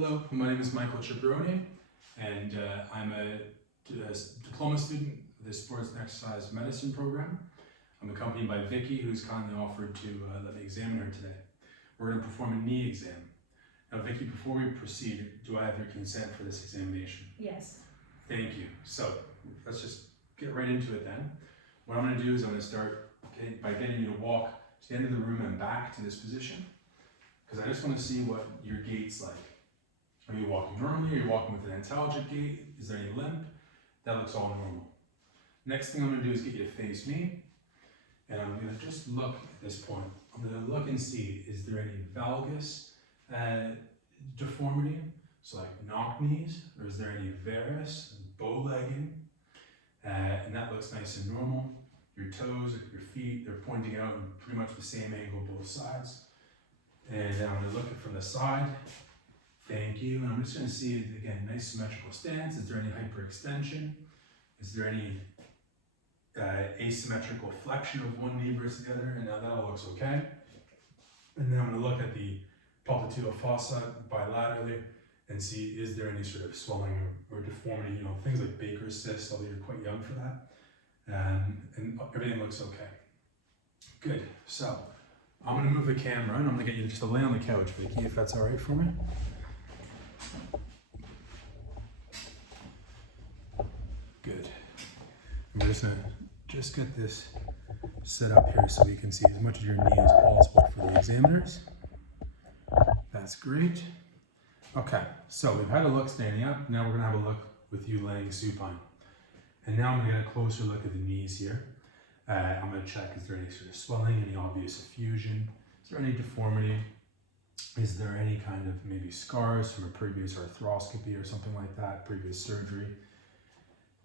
Hello, my name is Michael Cipparrone, and I'm a diploma student of the Sports and Exercise Medicine program. I'm accompanied by Vicky, who's kindly offered to let me examine her today. We're going to perform a knee exam. Now, Vicky, before we proceed, do I have your consent for this examination? Yes. Thank you. So, let's just get right into it then. What I'm going to do is I'm going to start by getting you to walk to the end of the room and back to this position, because I just want to see what your gait's like. Are you walking normally? Are you walking with an antalgic gait? Is there any limp? That looks all normal. Next thing I'm going to do is get you to face me, and I'm going to just look at this point. I'm going to look and see, is there any valgus deformity? So like knock knees, or is there any varus, bow legging? And that looks nice and normal. Your toes, your feet, they're pointing out in pretty much the same angle both sides. And I'm going to look at from the side. Thank you. And I'm just going to see, again, nice symmetrical stance. Is there any hyperextension? Is there any asymmetrical flexion of one knee versus the other? And now that all looks okay. And then I'm going to look at the popliteal fossa bilaterally and see, is there any sort of swelling or deformity, things like Baker's cyst, although you're quite young for that. And everything looks okay. Good. So I'm going to move the camera and I'm going to get you just to lay on the couch, Vicky, if that's all right for me. Good. And we're just going to get this set up here so we can see as much of your knee as possible for the examiners. That's great. Okay, so we've had a look standing up. Now we're going to have a look with you laying supine. And now I'm going to get a closer look at the knees here. I'm going to check, is there any sort of swelling, any obvious effusion? Is there any deformity? Is there any kind of maybe scars from a previous arthroscopy or something like that, previous surgery?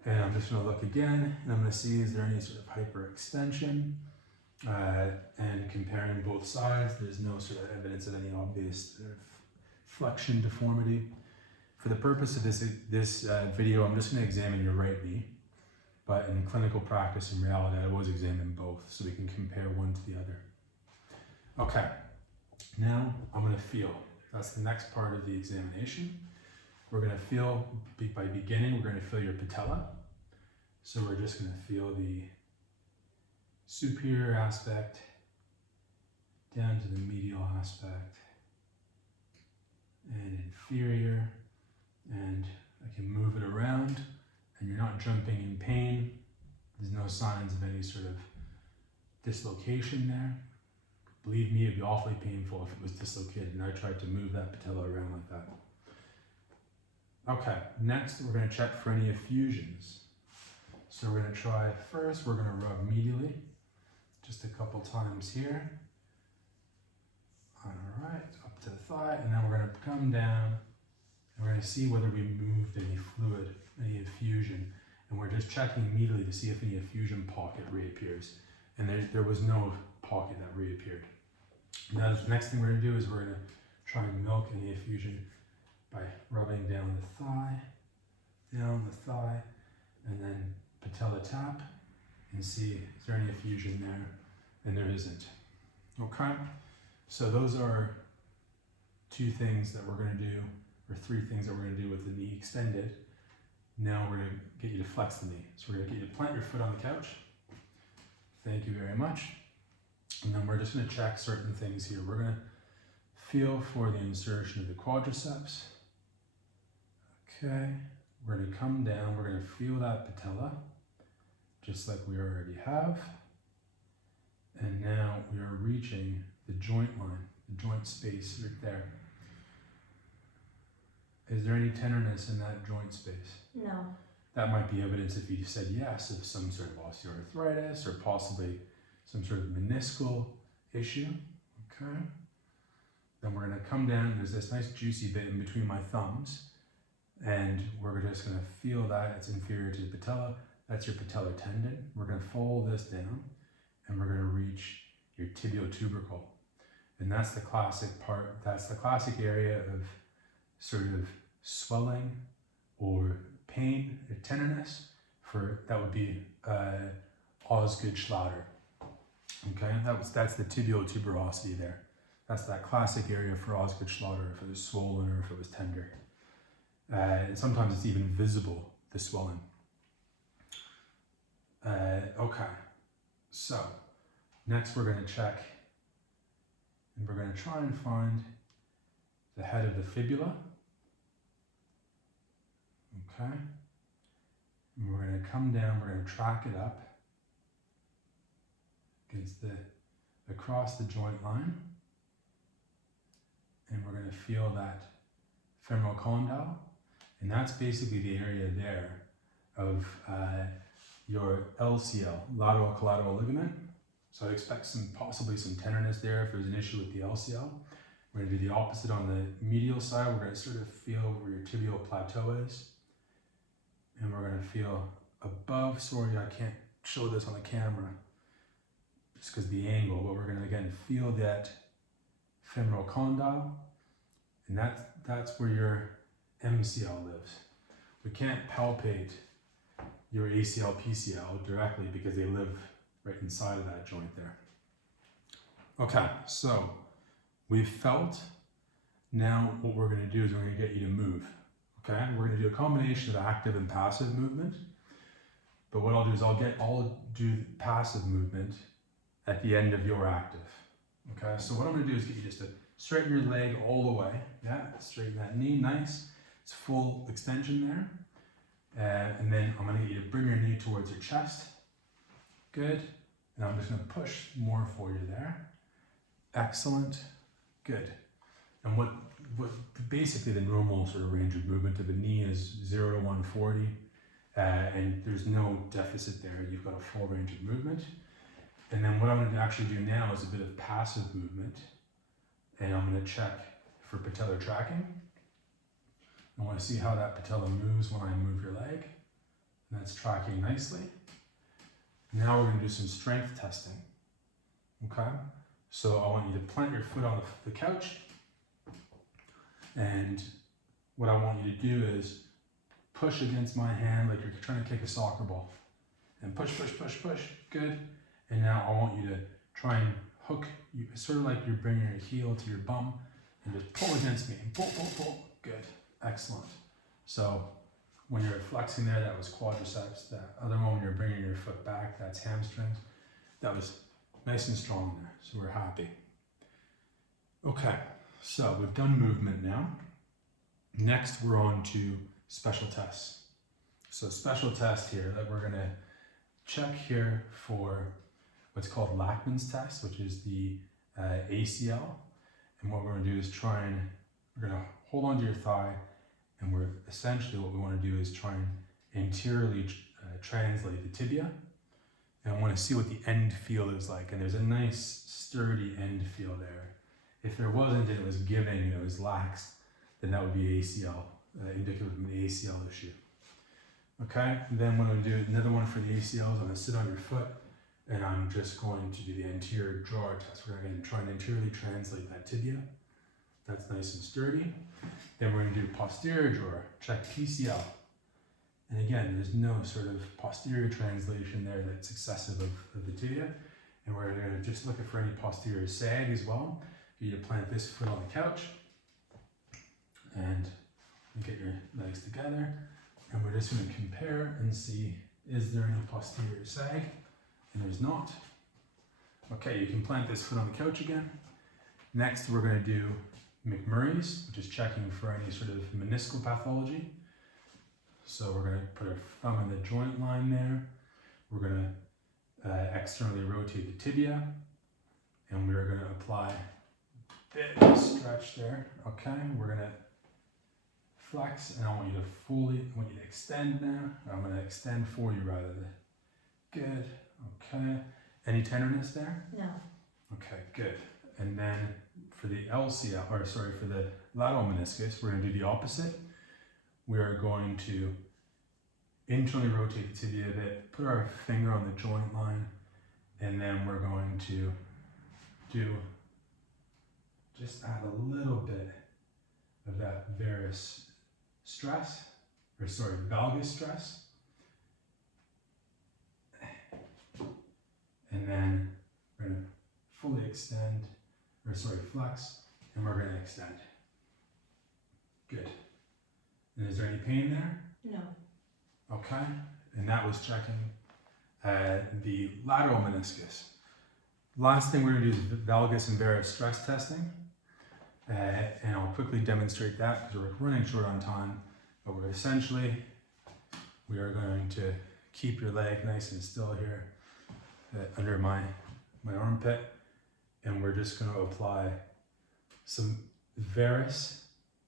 And I'm just going to look again, and I'm going to see, is there any sort of hyperextension? And comparing both sides, there's no sort of evidence of any obvious flexion deformity. For the purpose of this video, I'm just going to examine your right knee. But in clinical practice, in reality, I always examine both so we can compare one to the other. Okay, now I'm going to feel. That's the next part of the examination. We're going to feel, by beginning, we're going to feel your patella. So we're just going to feel the superior aspect down to the medial aspect and inferior, and I can move it around. And you're not jumping in pain. There's no signs of any sort of dislocation there. Believe me, it'd be awfully painful if it was dislocated and I tried to move that patella around like that. Okay, next we're going to check for any effusions. So we're going to try, first we're going to rub medially, just a couple times here. All right, up to the thigh, and then we're going to come down and we're going to see whether we moved any fluid, any effusion, and we're just checking immediately to see if any effusion pocket reappears. And there was no pocket that reappeared. Now the next thing we're going to do is we're going to try and milk any effusion by rubbing down the thigh, and then patella tap, and see is there any effusion there, and there isn't. Okay, so those are two things that we're going to do, or three things that we're going to do with the knee extended. Now we're going to get you to flex the knee. So we're going to get you to plant your foot on the couch. Thank you very much. And then we're just going to check certain things here. We're going to feel for the insertion of the quadriceps. Okay. We're going to come down. We're going to feel that patella, just like we already have. And now we are reaching the joint line, the joint space right there. Is there any tenderness in that joint space? No. That might be evidence, if you said yes, of some sort of osteoarthritis or possibly some sort of meniscal issue. Okay. Then we're going to come down. There's this nice juicy bit in between my thumbs, and we're just going to feel that it's inferior to the patella. That's your patellar tendon. We're going to fold this down, and we're going to reach your tibiotubercle. And that's the classic part. That's the classic area of sort of swelling or pain or tenderness. That would be Osgood Schlatter. Okay, that's the tibiotuberosity there. That's that classic area for Osgood-Schlatter, if it was swollen or if it was tender. And sometimes it's even visible, the swelling. Okay, so next we're going to check, and we're going to try and find the head of the fibula. Okay, and we're going to come down, we're going to track it up against across the joint line, and we're going to feel that femoral condyle, and that's basically the area there of your LCL, lateral collateral ligament. So I'd expect possibly some tenderness there if there's an issue with the LCL. We're going to do the opposite on the medial side. We're going to sort of feel where your tibial plateau is. And we're going to feel above, sorry I can't show this on the camera just because the angle, but we're going to again feel that femoral condyle, and that's where your MCL lives. We can't palpate your ACL, PCL directly because they live right inside of that joint there. Okay, so we've felt. Now what we're going to do is we're going to get you to move. Okay, we're going to do a combination of active and passive movement. But what I'll do is I'll do passive movement at the end of your active. Okay, so what I'm going to do is get you just to straighten your leg all the way. Yeah, straighten that knee, nice. It's full extension there. And then I'm going to get you to bring your knee towards your chest. Good. And I'm just going to push more for you there. Excellent. Good. And what basically the normal sort of range of movement of a knee is 0 to 140. And there's no deficit there. You've got a full range of movement. And then what I'm going to actually do now is a bit of passive movement. And I'm going to check for patellar tracking. I want to see how that patella moves when I move your leg. And that's tracking nicely. Now we're going to do some strength testing. Okay? So I want you to plant your foot on the couch. And what I want you to do is push against my hand like you're trying to kick a soccer ball. And push, push, push, push. Good. And now I want you to try and hook, sort of like you're bringing your heel to your bum, and just pull against me. And pull, pull, pull. Good. Excellent. So when you're flexing there, that was quadriceps. That other one, when you're bringing your foot back, that's hamstrings. That was nice and strong there. So we're happy. Okay. So we've done movement now. Next, we're on to special tests. So special test here that we're going to check here for what's called Lachman's test, which is the ACL. And what we're going to do is we're going to hold onto your thigh, and we're essentially what we want to do is try and anteriorly translate the tibia. And I want to see what the end feel is like. And there's a nice sturdy end feel there. If there wasn't and it was giving and it was lax, then that would be ACL, indicative of an ACL issue. Okay, and then what I'm going to do, another one for the ACL is I'm going to sit on your foot, and I'm just going to do the anterior drawer test. We're going to try and anteriorly translate that tibia. That's nice and sturdy. Then we're going to do posterior drawer, check PCL. And again, there's no sort of posterior translation there that's excessive of the tibia. And we're going to just look for any posterior sag as well. You need to plant this foot on the couch and get your legs together. And we're just going to compare and see, is there any posterior sag? And there's not. Okay, you can plant this foot on the couch again. Next, we're going to do McMurray's, which is checking for any sort of meniscal pathology. So we're going to put our thumb in the joint line there. We're going to externally rotate the tibia. And we're going to apply a bit of stretch there. Okay, we're going to flex, and I want you to extend now. I'm going to extend for you rather than. Good. Okay. Any tenderness there? No. Okay, good. And then for the for the lateral meniscus, we're going to do the opposite. We are going to internally rotate the tibia a bit, put our finger on the joint line, and then we're going to just add a little bit of that valgus stress. And then we're going to fully extend flex, and we're going to extend. Good. And is there any pain there? No. Okay. And that was checking the lateral meniscus. Last thing we're going to do is valgus and varus stress testing. And I'll quickly demonstrate that because we're running short on time. But we are going to keep your leg nice and still here under my armpit. And we're just going to apply some varus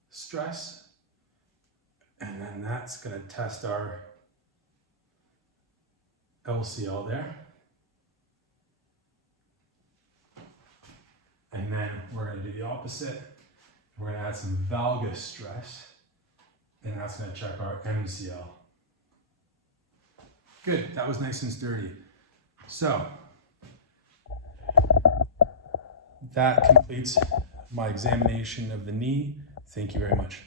stress. And then that's going to test our LCL there. And then we're going to do the opposite. We're going to add some valgus stress, and that's going to check our MCL. Good, that was nice and sturdy. So, that completes my examination of the knee. Thank you very much.